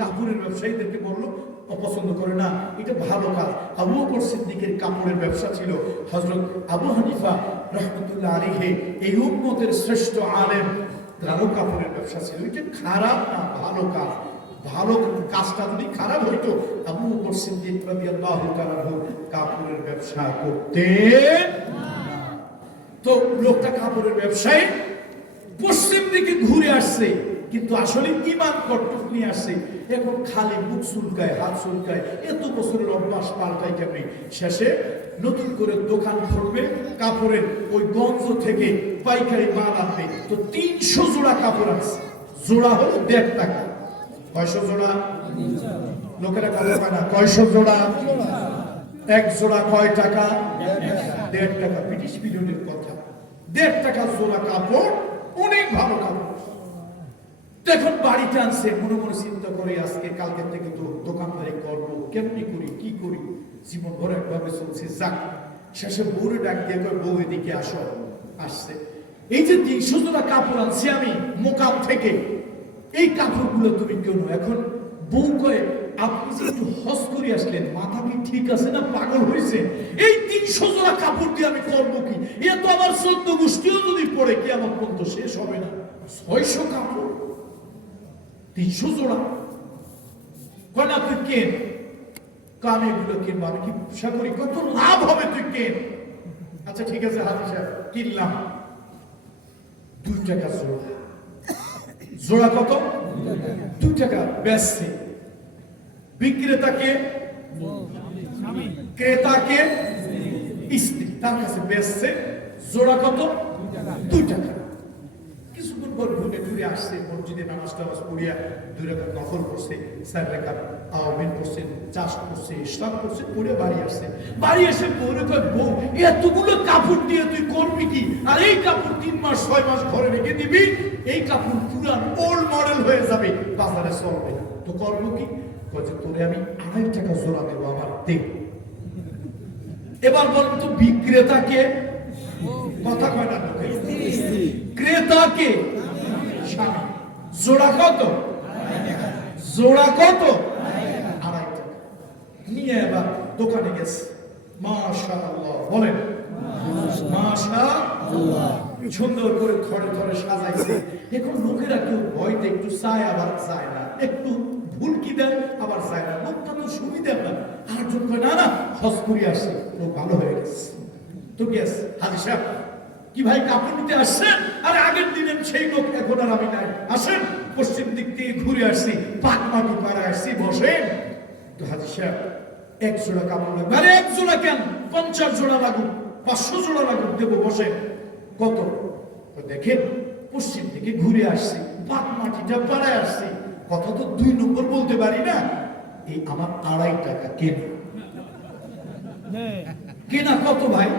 কাপড়ের ব্যবসায়ীদেরকে বললো অপছন্দ করে না, এটা ভালো কাজ। আবু বকর সিদ্দিকের কাপড়ের ব্যবসা ছিল। হযরত আবু হানিফা রাহমাতুল্লাহ আলাইহি এই উম্মতের শ্রেষ্ঠ আলেম, তারও কাপড়ের ব্যবসা ছিল। এটা খারাপ না, ভালো কাজ। ভালো কাজটা যদি খারাপ হইতো আবু বকর সিদ্দিক রাদিয়াল্লাহু তাআলা কাপড়ের ব্যবসা করতেন। তো লোকটা কাপড়ের ব্যবসায়ী পশ্চিম দিকে ঘুরে আসছে, কিন্তু আসলে ইমান কট্টক নিয়ে আসছে। এখন খালি মুখ চুলকায়, হাত চুলকায়, এত বছরের অভ্যাস পাল্টাই কেমনি। শেষে নতুন করে দোকান করবে কাপড়ের, ওই গঞ্জ থেকে পাইকারি মাল আনবে। তো 300 জোড়া কাপড় আছে, জোড়া হলো 1.5 টাকা। কয়শো জোড়া? লোকেরা কথা পায় না। কয়শো জোড়া? এক জোড়া কয় টাকা? 1.5 টাকা। ব্রিটিশ পিরিয়ডের কথা। 1.5 টাকা জোড়া কাপড়, অনেক ভালো কাপড়। এখন বাড়িতে আনছে, মনে মনে চিন্তা করে আজকে কালকে থেকে তো দোকানদারি করবো, কেমনি করি, কি করি, জীবন ভর একভাবে চলছে। যাক, শেষে বউরে ডাক দিয়ে কয়, বউ এদিকে আসো। আসছে, এই যে 300 জোড়া কাপড় আনছি আমি মোকাম থেকে, এই কাপড়গুলো তুমি কেন? এখন বউ কয়, আপনি যে একটু হজ করে আসলেন, মাথা কি ঠিক আছে না পাগল হয়েছে? এই 300 জোড়া কাপড় দিয়ে আমি করবো কি? এ তো আমার 14 গোষ্ঠীও যদি পড়ে কি আমার পর্যন্ত শেষ হবে না। 600 কাপড়, 300 জোড়া। কয় না তুই কেন? কানে এগুলো কিনবো। আমি কি ব্যবসা করি, কত লাভ হবে, তুই কেন। আচ্ছা ঠিক আছে হাজি সাহেব, কিনলাম। 2 টাকা জোড়া। জোড়া কত? 2 টাকা। বেচছে বিক্রেতাকে, ক্রেতাকে স্ত্রী, তার কাছে বেচছে। জোড়া কত? 2 টাকা। কিছুক্ষণ পর ঘুরে ঘুরে আসছে, মসজিদে নামাজ টামাজ পড়িয়া 2 রাকাত নফল পড়ছে, 4 রাকাত আওয়ামিন পড়ছে, চাষ করছে, ইসলাম করছে, পড়ে বাড়ি আসছে। বাড়ি এসে বউরে কয়, বউ এতগুলো কাপড় দিয়ে তুই করবি কি? আর এই কাপড় 3 মাস 6 মাস ঘরে রেখে দিবি, এই কাপড় পুরান ওল্ড মডেল হয়ে যাবে, বাজারে চলবে না। তো করবো কি? কয় যে তোরে আমি 2.5 টাকা জোড়া দেবো, আমার দে। এবার বল তো বিক্রেতাকে, কথা কয় না, ক্রেতাকে স্বামী। জোড়া কত? জোড়া কত? 2.5 টাকা। নিয়ে এবার দোকানে গেছে। মাশাআল্লাহ বলেন, মাশাআল্লাহ। সুন্দর করে ঘরে ঘরে সাজাইছে। এখন লোকেরা কেউ ভয়তে একটু চায়, আবার চায় না, একটু ভুলকি দেয়, আবার চায় না। লোকটা তো সুবিধা না। আর যখন না না হজ করে আসে, লোক ভালো হয়ে গেছে। তো গেস হাজি সাহেব, কি ভাই কাপড় নিতে আসছেন? আরে আগের দিনের সেই লোক, এখন আর আমি নাই। আসেন, পশ্চিম দিক থেকে ঘুরে আসছি, পাক মাটি পাড়া আসছি, বসেন। তো হাজি সাহেব, 1 জোড়া কাপড় লাগবে। আরে 1 জোড়া কেন, 50 জোড়া লাগুক, 500 জোড়া লাগুক, দেবো, বসেন। কত? দেখেন, পশ্চিম থেকে ঘুরে আসছি, পাক মাটিটা পাড়ায় আসছি, কথা তো 2 নম্বর বলতে পারি না। এই আমার 2.5 টাকা কেনা। কেনা কত ভাই?